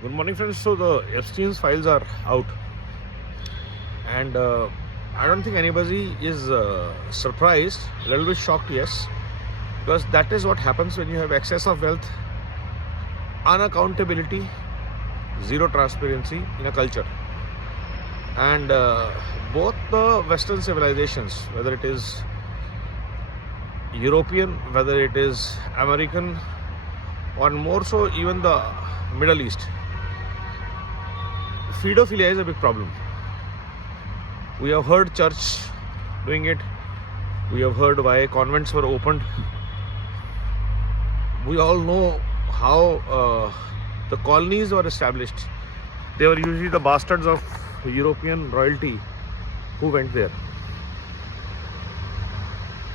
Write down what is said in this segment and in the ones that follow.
Good morning, friends. So the Epstein's files are out, and I don't think anybody is surprised, a little bit shocked, yes, because that is what happens when you have excess of wealth, unaccountability, zero transparency in a culture. And both the Western civilizations, whether it is European, whether it is American, or more so even the Middle East, pedophilia is a big problem. We have heard church doing it. We have heard why convents were opened. We all know how the colonies were established. They were usually the bastards of European royalty who went there.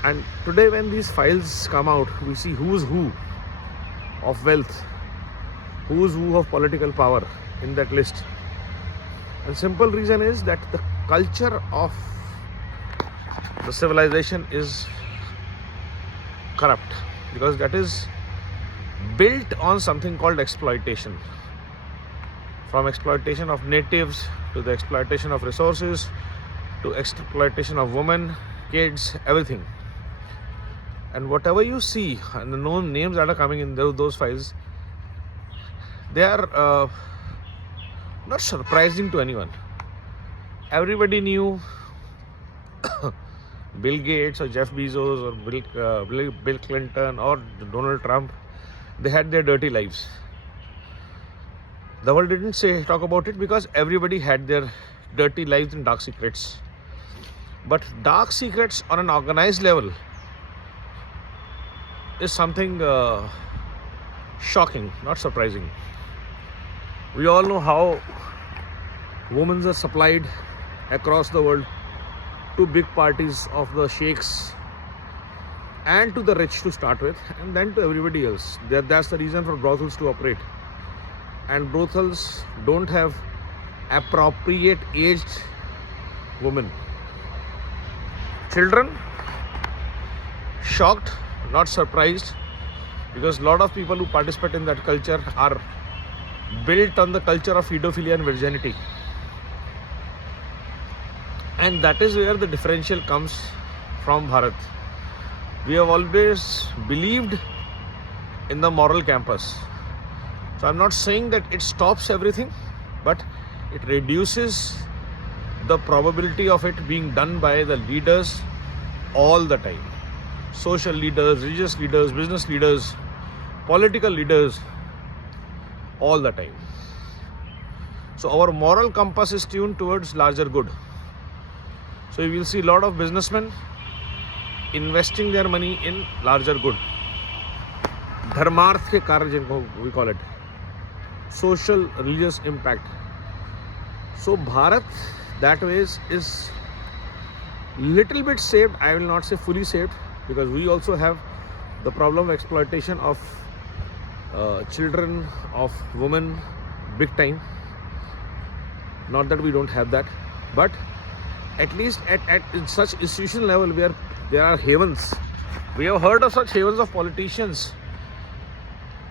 And today when these files come out, we see who's who of wealth, who's who of political power in that list. And simple reason is that the culture of the civilization is corrupt, because that is built on something called exploitation. From exploitation of natives to the exploitation of resources to exploitation of women, kids, everything. And whatever you see and the known names that are coming in those files, they are not surprising to anyone. Everybody knew Bill Gates or Jeff Bezos or Bill Clinton or Donald Trump. They had their dirty lives. The world didn't talk about it because everybody had their dirty lives and dark secrets. But dark secrets on an organized level is something shocking, not surprising. We all know how women are supplied across the world to big parties of the sheikhs and to the rich to start with, and then to everybody else. That's the reason for brothels to operate. And brothels don't have appropriate aged women. Children, shocked, not surprised, because a lot of people who participate in that culture are built on the culture of pedophilia and virginity. And that is where the differential comes from Bharat. We have always believed in the moral campus. So I'm not saying that it stops everything, but it reduces the probability of it being done by the leaders all the time. Social leaders, religious leaders, business leaders, political leaders, all the time. So our moral compass is tuned towards larger good. So you will see a lot of businessmen investing their money in larger good. Dharmarth ke karya jinko we call it. Social, religious impact. So Bharat that way is little bit saved. I will not say fully saved, because we also have the problem of exploitation of children, of women, big time. Not that we don't have that, but at least at such institution level where there are havens. We have heard of such havens of politicians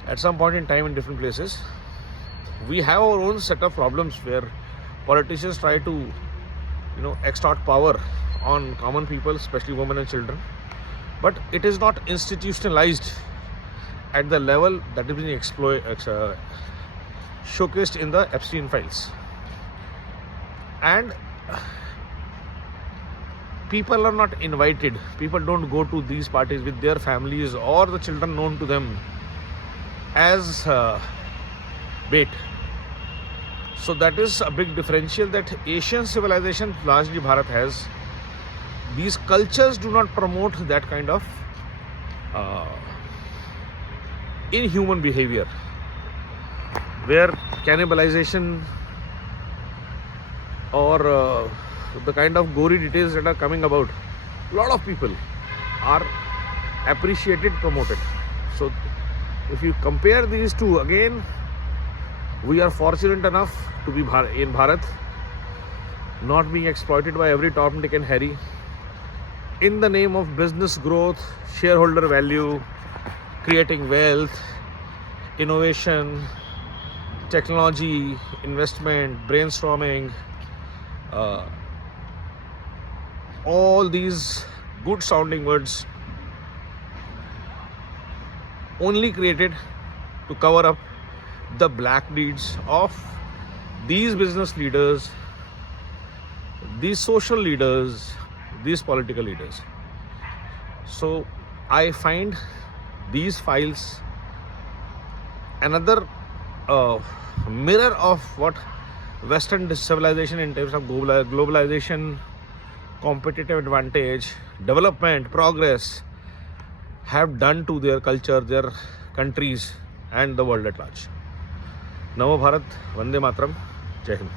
at some point in time in different places. We have our own set of problems where politicians try to, extort power on common people, especially women and children. But it is not institutionalized at the level that is being showcased in the Epstein files. And people are not invited. People don't go to these parties with their families or the children known to them as bait. So that is a big differential that Asian civilization, largely Bharat, has. These cultures do not promote that kind of inhuman behavior, where cannibalization or the kind of gory details that are coming about, a lot of people are appreciated, promoted. So if you compare these two, again, we are fortunate enough to be in Bharat, not being exploited by every Tom, Dick and Harry in the name of business growth, shareholder value, creating wealth, innovation, technology, investment, brainstorming, all these good sounding words only created to cover up the black deeds of these business leaders, these social leaders, these political leaders. So I find these files another mirror of what Western civilization in terms of globalization, competitive advantage, development, progress have done to their culture, their countries and the world at large. Namo Bharat, Vande Mataram, Jai Hind.